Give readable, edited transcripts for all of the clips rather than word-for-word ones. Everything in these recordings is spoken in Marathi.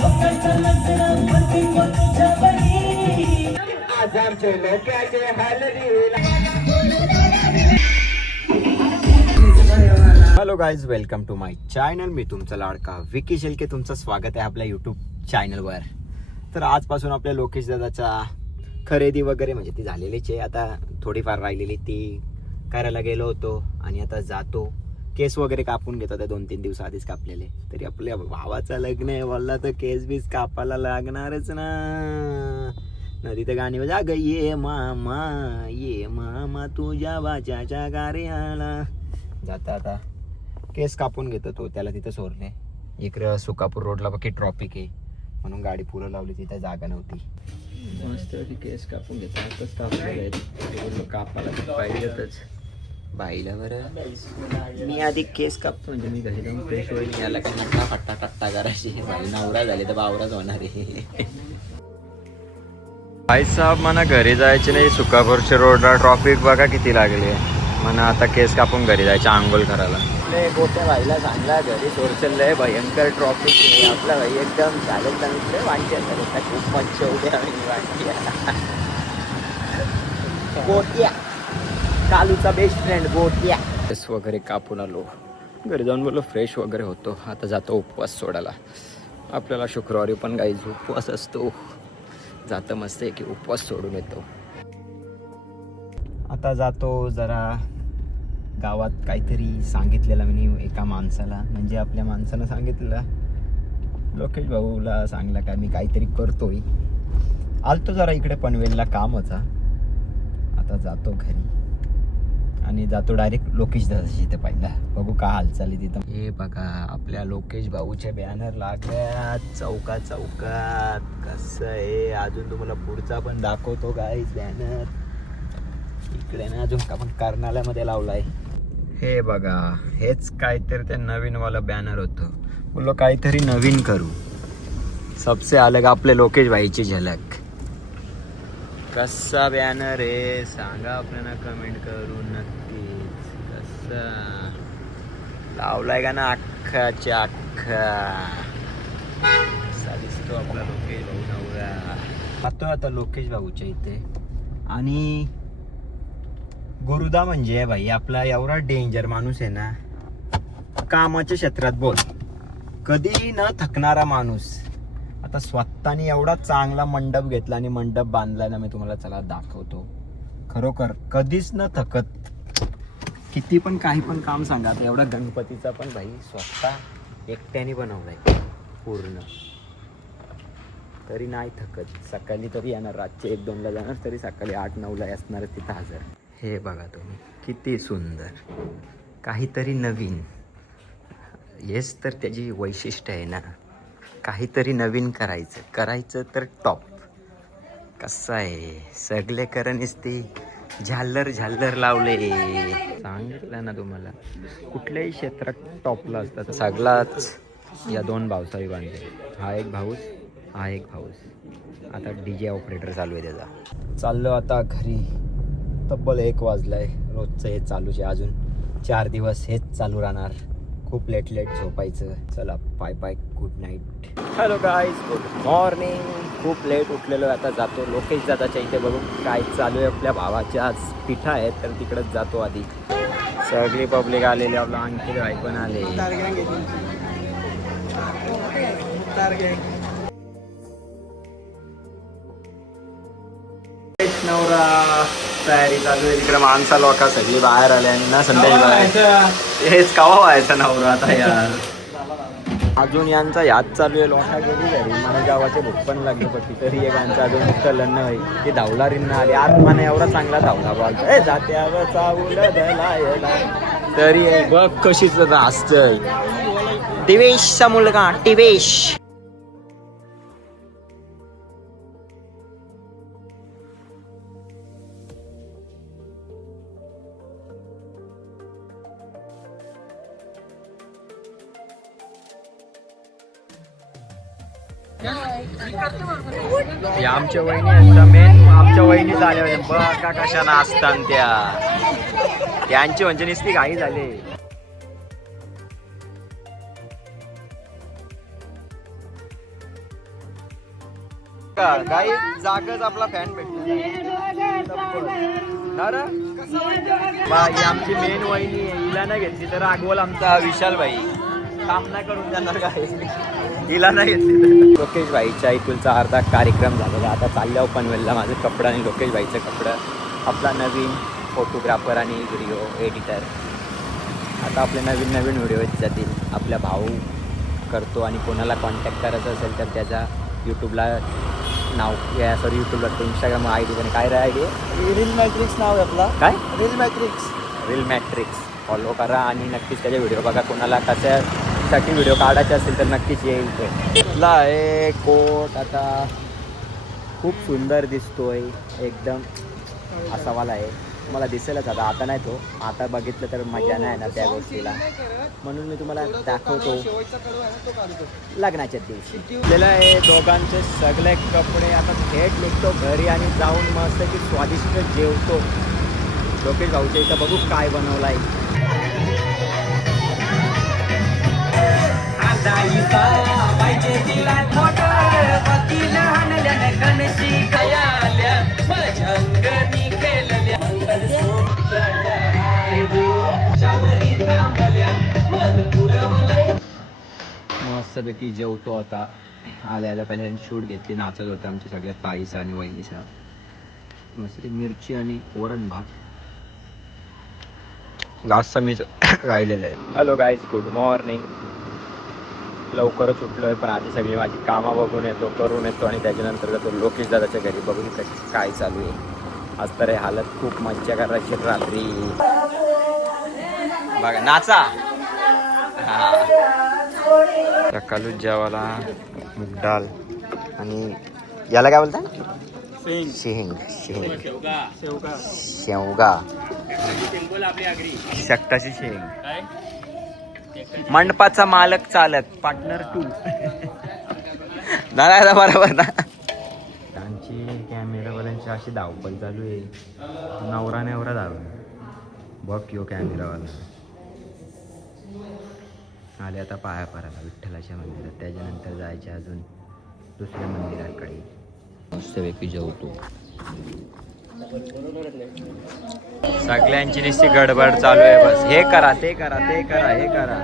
Hello guys, welcome to my channel. मी तुमचा लाडका विकी शेलके. तुमचं स्वागत आहे आपल्या यूट्यूब चॅनलवर. तर आजपासून आपल्या लोकेश दादाच्या खरेदी वगैरे म्हणजे ती झालेलीच आहे. आता थोडीफार राहिलेली ती करायला गेलो होतो आणि आता जातो. केस वगैरे कापून घेतो. त्या 2-3 दिवस आधीच कापलेले. तरी आपल्या भावाचं लग्न आहे बोलला तर केस बीस कापायला लागणारच ना. नदी तर गाणी वाजा ग ये मामा तुझ्या बाच्याच्या कार्याला. जाता आता केस कापून घेतो तो. त्याला तिथं सोडले. इकडे सुकापूर रोडला बाकी ट्रॉफिक आहे म्हणून गाडी पुढं लावली. तिथं जागा नव्हती. मस्त केस कापून घेतो. आताच कापलेले आहेत. कापायला पाहिजेतच बाईला. बरं मी आधी केस कापतो म्हणजे मी घरी जाऊन फ्रेश होईल. याला काय नट्टा फट्टा टट्टा करायची. बाई नवरा झाले तर बावराच होणार आहे. भाई साहेब म्हणा घरी जायचे नाही. सुकापूरच्या रोडला ट्रॉफिक बघा किती लागली आहे. म्हणा आता केस कापून घरी जायचं आंघोळ करायला. गोट्या भाईला सांगला घरी सोडचललंय. भयंकर ट्रॉफिक आहे. आपला भाई एकदम चालत चालत वांट्या चालत खूप मच्छा उद्या वांट्या गोट्या. कालूचा बेस्ट फ्रेंड गोट्या. केस वगैरे कापून आलो. घरी जाऊन बोललो फ्रेश वगैरे होतो. आता जातो उपवास सोडायला. आपल्याला शुक्रवारी पण गाईज उपवास असतो. जातं मस्त आहे की उपवास सोडून येतो. आता जातो जरा गावात. काहीतरी सांगितलेलं मी एका माणसाला, म्हणजे आपल्या माणसानं सांगितलेलं लोकेश भाऊला सांगला का मी काहीतरी करतोय. आलतो जरा इकडे पनवेलला काम होता. आता जातो घरी आणि जातो डायरेक्ट लोकेश दादाशी इथे पहिला. बघू का हालचाल आहे तिथं. हे बघा आपल्या लोकेश भाऊचे बॅनर लागल्यात चौकात चौकात. कसं आहे अजून तुम्हाला पुढचा पण दाखवतो गाईज बॅनर. इकडे ना अजून का पण कर्नाल्यामध्ये लावलाय. हे बघा हेच काहीतरी ते नवीन वाला बॅनर होतं. बोलो काहीतरी नवीन करू. सबसे अलग आपले लोकेश भाईची झलक. कसा बॅनर आहे सांगा आपल्याला कमेंट करून नक्कीच. कसा लावलाय का ना अख्खाच्या अख्खा. कसा दिसतो आपला लोकेश भाऊ नवरा. पाहतो आता लोकेश भाऊच्या इथे. आणि गुरुदा म्हणजे भाई आपला एवढा डेंजर माणूस आहे ना. कामाच्या क्षेत्रात बोल कधी न थकणारा माणूस. आता स्वतःने एवढा चांगला मंडप घेतला आणि मंडप बांधला ना. मी तुम्हाला चला दाखवतो. खरोखर कधीच न थकत. किती पण काही पण काम सांगा. एवढा गणपतीचा पण भाई स्वतः एकट्याने बनवलाय पूर्ण. तरी नाही थकत. सकाळी तरी येणार. रातचे 1-2ला जाणार तरी सकाळी 8-9ला असणार तिथं हजर. हे बघा तुम्ही किती सुंदर. काहीतरी नवीन. हेच तर त्याची वैशिष्ट्य आहे ना. काहीतरी नवीन करायचं तर टॉप. कसं आहे सगळे करणीच ती झाल्लर लावले. सांगितलं ना तुम्हाला कुठल्याही क्षेत्रात टॉपला असतात. सगळाच या 2 भाऊसाहेब बांधले. हा एक भाऊस. आता DJ ऑपरेटर चालू आहे त्याचा. चाललो आता घरी. तब्बल 1 वाजलाय. रोजचं हे चालूच आहे. अजून 4 दिवस हेच चालू राहणार. खूप लेट झोपायचं. चला bye good night. Hello guys, good morning. खूप लेट उठलेलो. आता जातो लोकेश दादाच्या इथे. बघू काय चालू आहे. आपल्या भावाच्या आज पिठा आहेत तर तिकडंच जातो आधी. सगळी पब्लिक आलेली. आपला अंकित भाई पण आले. नवरा तयारी चालू आहे. तिकडे माणसा लोका सगळी बाहेर आले ना. संदेश हेच कावा व्हायचा नवरा आता यार. अजून यांचा याद चालू आहे. लोका गेली घरी. मला गावाचे भूक पण लागली पडती. तरी एक यांचा अजून उचललं नाही. ते धावला रिन्न आले. आज मला एवढा चांगला धावला बोलतो जात्यावर चावलं दलायला. तरी बघ कशीच असतं. टिवेशचा मुलगा टिवेश. आमच्या वहिनी आमच्या वहिनी झाल्या बघा कशा नाचतात त्या. त्यांची म्हणजे नुसती घाई झाली. काही जागच आपला फॅन भेटतो आमची मेन वहिनी आहे, हिला नाही घेतली तर रागवल आमचा विशाल भाई काम नाही करून देणार काय, हिला नाही घेतली. लोकेश भाईच्या इथूनचा अर्धा कार्यक्रम झालेला. आता चालल्यावर पनवेलला माझं कपडा आणि लोकेश भाईचं कपडं, आपला नवीन फोटोग्राफर आणि व्हिडिओ एडिटर. आता आपले नवीन नवीन व्हिडिओ जातील. आपला भाऊ करतो आणि कोणाला कॉन्टॅक्ट करायचं असेल तर त्याचा यूट्यूबला नाव यूट्यूबला इंस्टाग्राम आय डी पण काय आय डी रील मॅट्रिक्स नाव आहे आपला. काय रील मॅट्रिक्स फॉलो करा आणि नक्कीच त्याचे व्हिडिओ बघा. कोणाला कशासाठी व्हिडिओ काढायचे असेल तर नक्कीच येईल. इथला आहे कोट आता खूप सुंदर दिसतोय एकदम असा वाला आहे. मला दिसेलच आता नाही तो. आता बघितलं तर मजा नाही ना त्या गोष्टीला, म्हणून मी तुम्हाला दाखवतो लग्नाच्या दिवशी. आपल्याला हे दोघांचे सगळे कपडे आता थेट निघतो घरी आणि जाऊन मस्त की स्वादिष्ट जेवतो. लोकेश भाऊच्या इथं बघू काय बनवलाय. मस्तपैकी जेवतो आता. आल्याला पहिल्या शूट घेतली, नाचत होतं आमच्या सगळ्या ताईचा आणि वहिनीचा. मस्त मिरची आणि वरण भात लास्टचा मीच राहिलेलं आहे. Hello guys, good morning. लवकरच उठलोय पण आधी सगळी माझी कामं बघून येतो, करून येतो आणि त्याच्यानंतर जातो लोकेश दादाच्या घरी बघून काय चालू आहे. आज तर हे हालत खूप मज्जा करायची रात्री. बघा नाचा. हा सकाळी जेवायला मूग डाळ आणि याला काय बोलता शेंग शेवगा शकटाची शेंग. मंडपाचा मालक चालक पार्टनर 2 ना बरोबर ना. त्यांची कॅमेरावाल्यांची अशी धावपळ चालू आहे. नवरा धावला बघ किंवा कॅमेरावाला आले आता पाया पडायला विठ्ठलाच्या मंदिरात. त्याच्यानंतर जायचे अजून दुसऱ्या मंदिराकडे. मस्तपैकी जेवतो. सगळ्यांची नुसती गडबड चालू आहे. बस हे करा ते करा ते करा हे करा.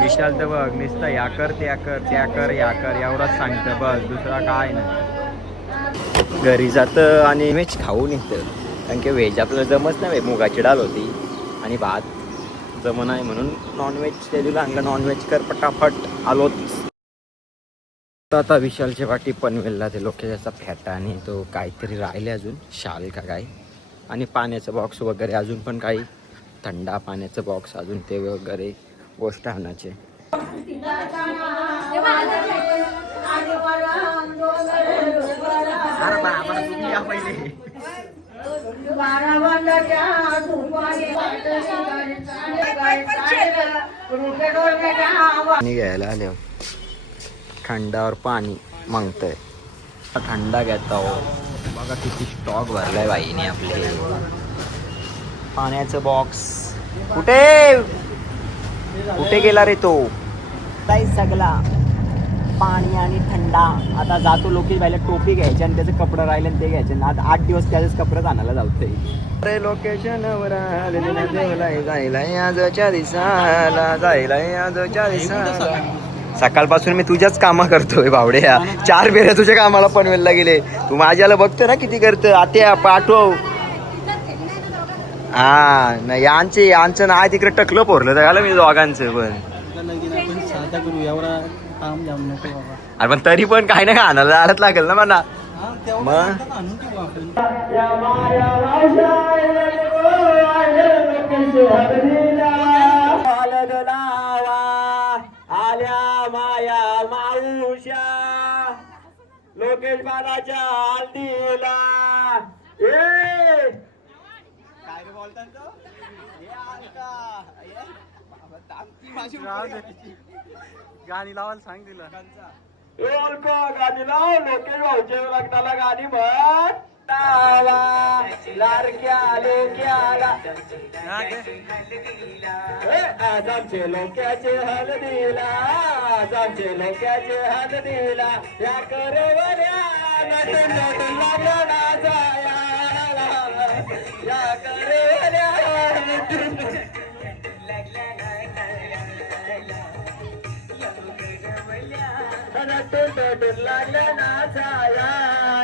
विशाल तर बघ नुसतं या कर त्या कर त्या कर या कर एवढंच सांगतं बस, दुसरा काय नाही. घरी जातं आणि व्हेज खाऊन येतं, कारण की व्हेज आपल्याला जमत नाही. मुगाची डाळ होती आणि भात जमत नाही म्हणून नॉनव्हेज शेड्यूल आणलं. नॉनव्हेज कर पटापट आलोच. आता विशालच्या वाटी पनवेलला ते लोकेशचा फेटा आणि तो काहीतरी राहिले अजून शाल का काय, आणि पाण्याचं बॉक्स वगैरे अजून पण काही थंडा पाण्याचं बॉक्स अजून ते वगैरे गोष्ट आणायचे. पाणी घ्यायला आले, खंडावर पाणी मागतंय. थंडा घेता हो. बघा किती स्टॉक भरलाय बाईने आपले. पाण्याचं बॉक्स कुठे गेला रे तो. सगळा पाणी आणि थंडा. आता जातो लोकेश बाईला टोपी घ्यायची आणि त्याचं कपडं राहिले आणि ते घ्यायचे. आता 8 दिवस त्याच कपडे आणायला जातोय. अरे लोकेशन सकाळपासून मी तुझ्याच कामा करतोय बावड्या. 4 बेऱ्या तुझ्या कामाला पनवेलला गेले. तू माझ्याला बघतो ना किती करतं. आता पाठव. हा नाही यांचं ना तिकडे टकलं पोरलं तर मी दोघांचं पण. अरे पण तरी पण काही नाही आणायला आडत लागेल ना मला. मग आल्या माया माऊशा लोकेश बालाच्या हल्दीला. काय रे बोलतात गाणी लावायला सांग तिला. गाणी लाव लोकेश भाऊच्या लग्नाला गाणी म्हण. लारक्या लोक्याला आज आमचे लोक्याचे हळदीला आज आमचे लोक्याचे हळदीला या करवल्या नटून नटून लागला नाचाया या करवल्या नटून नटून लागल्या नाचाया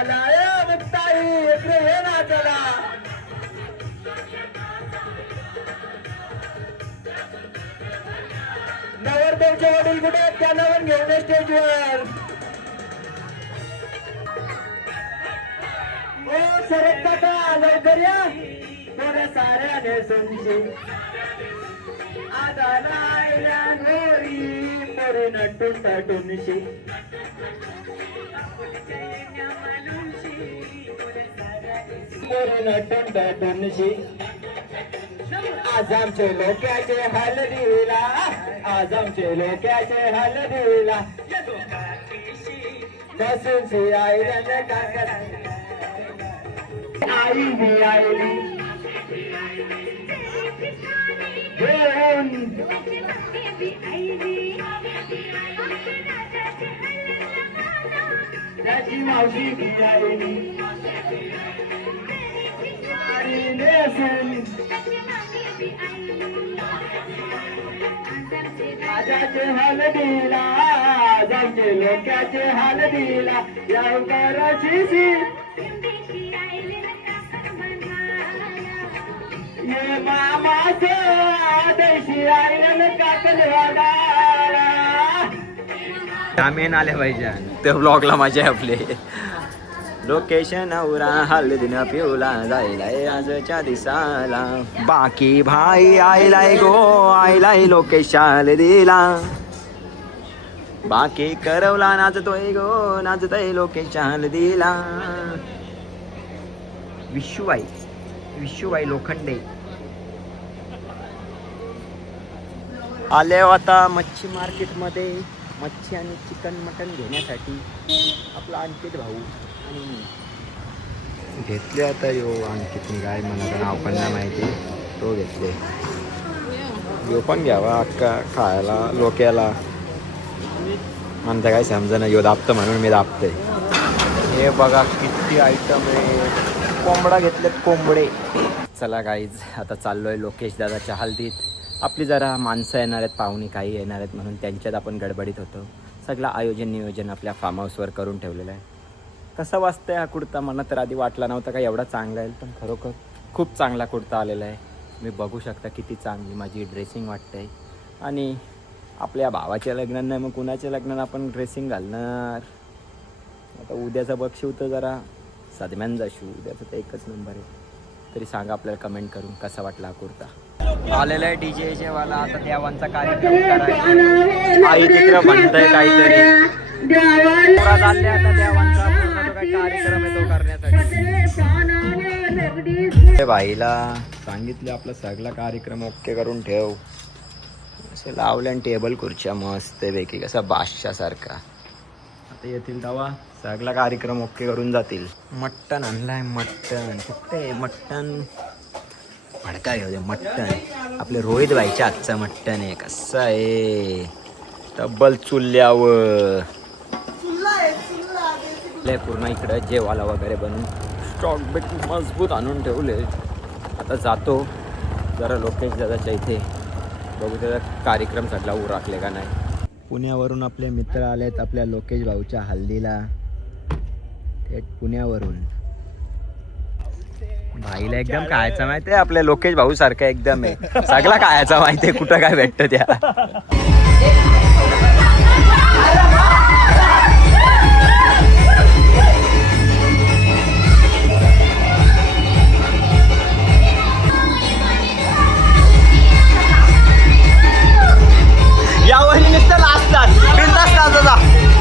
लाया मुक्ताई इकडे हे नाचला नवरदेवचे वडील कुठे आहेत? त्या नवन घेऊन ये स्टेजवर. ओ शरद काका लवकर या बरं साऱ्याने समजी आता लायल्या गोरी बरे नटून नटूनशी बरे नटून नटूनशी आज आमचे लोक्याचे हळदीला आज आमचे लोक्याचे हळदीला बसून सी आईला काका आई बी आईली त्याची मावशी बी आईली आजाचे हळदीला आजाचे लोक्याचे हळदीला यावकाराची ये मामाचे आदेशी आईला काकल कामेन आले पाहिजे त्या ब्लॉगला मजा आहे आपले लोकेशन औरा हळदीनं पिवला जायलाय आजच्या दिसाला बाकी भाई आयलाय गो आयलाय लोकेशाल दिला बाकी करवला नाचतोय गो नाचतोय लोकेशाल दिला विशुबाई लोखंडे आले आता मच्छी मार्केटमध्ये मच्छी आणि चिकन मटन घेण्यासाठी आपला अंकित भाऊ घेतले आता यो अंकितनी काय मला तर नाव पण नाही माहिती तो घेतले यो पण घ्यावा अक्का खायला लोक्याला म्हणता काय समजा ना यो दाबतं म्हणून मी दाबते हे बघा किती आयटम आहे कोंबडा घेतलेत कोंबडे चला गाईज आता चाललोय लोकेश दादाच्या हल्दीत आपली जरा माणसं येणार आहेत पाहुणे काही येणार आहेत म्हणून त्यांच्यात आपण गडबडीत होतो सगळं आयोजन नियोजन आपल्या फार्म हाऊसवर करून ठेवलेलं आहे कसा वाजतंय हा कुर्ता मला तर आधी वाटला नव्हता का एवढा चांगला आहे पण खरोखर खूप चांगला कुर्ता आलेला आहे मी बघू शकता किती चांगली माझी ड्रेसिंग वाटते आणि आपल्या भावाच्या लग्नात नाही मग कुणाच्या लग्नात आपण ड्रेसिंग घालणार आता उद्याचा बक्षीव तर जरा सदम्यान जाशू उद्याचा तर एकच नंबर आहे तरी सांगा आपल्याला कमेंट करून कसा वाटला हा कुर्ता आलेला आहे डीजे वाला आता देवांचा कार्यक्रम करायचा आई तिकडं म्हणतंय काहीतरी चालले आता देवांचा पूर्ण तो काही कार्यक्रम आहे तो करण्यासाठी भाईला सांगितलं आपला सगळा कार्यक्रम ओके करून ठेव असे लावले आणि टेबल खुर्च्या मस्त पैकी कसा बादशाह सारखा आता येतील तेव्हा सगळा कार्यक्रम ओके करून जातील मटण आणलाय मटण कुठे मटण भडका घेऊ दे मटण आपले रोहित भाईच्या आजचं मटण आहे कसं आहे तब्बल चुल्यावर पूर्ण इकडं जेवाला वगैरे बनवून स्टॉक बेट मजबूत आणून ठेवले आता जातो जरा लोकेश दादाच्या इथे बघू त्याचा कार्यक्रम सगळा उरकले का नाही पुण्यावरून आपले मित्र आलेत आपल्या लोकेश भाऊच्या हल्दीला थेट पुण्यावरून भाईला एकदम खायचं माहिती आहे आपल्या लोकेश भाऊ सारखं एकदम आहे सगळा खायचा माहिती आहे कुठं काय भेटतं त्या यावर नुसतं लाजतात बिनधास्त लाजतात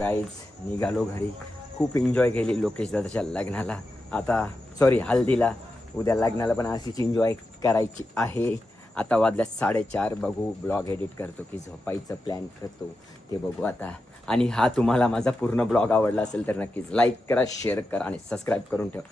गाईज निघालो घरी. खूप एन्जॉय केली लोकेश दादाच्या लग्नाला. आता सॉरी हल्दीला. उद्या लग्नाला पण अशीच एन्जॉय करायची आहे. आता वाजल्या 4:30. बघू ब्लॉग एडिट करतो की झोपायचं प्लॅन करतो ते बघू आता. आणि हा तुम्हाला माझा पूर्ण ब्लॉग आवडला असेल तर नक्कीच लाईक करा, शेअर करा आणि सबस्क्राईब करून ठेवा.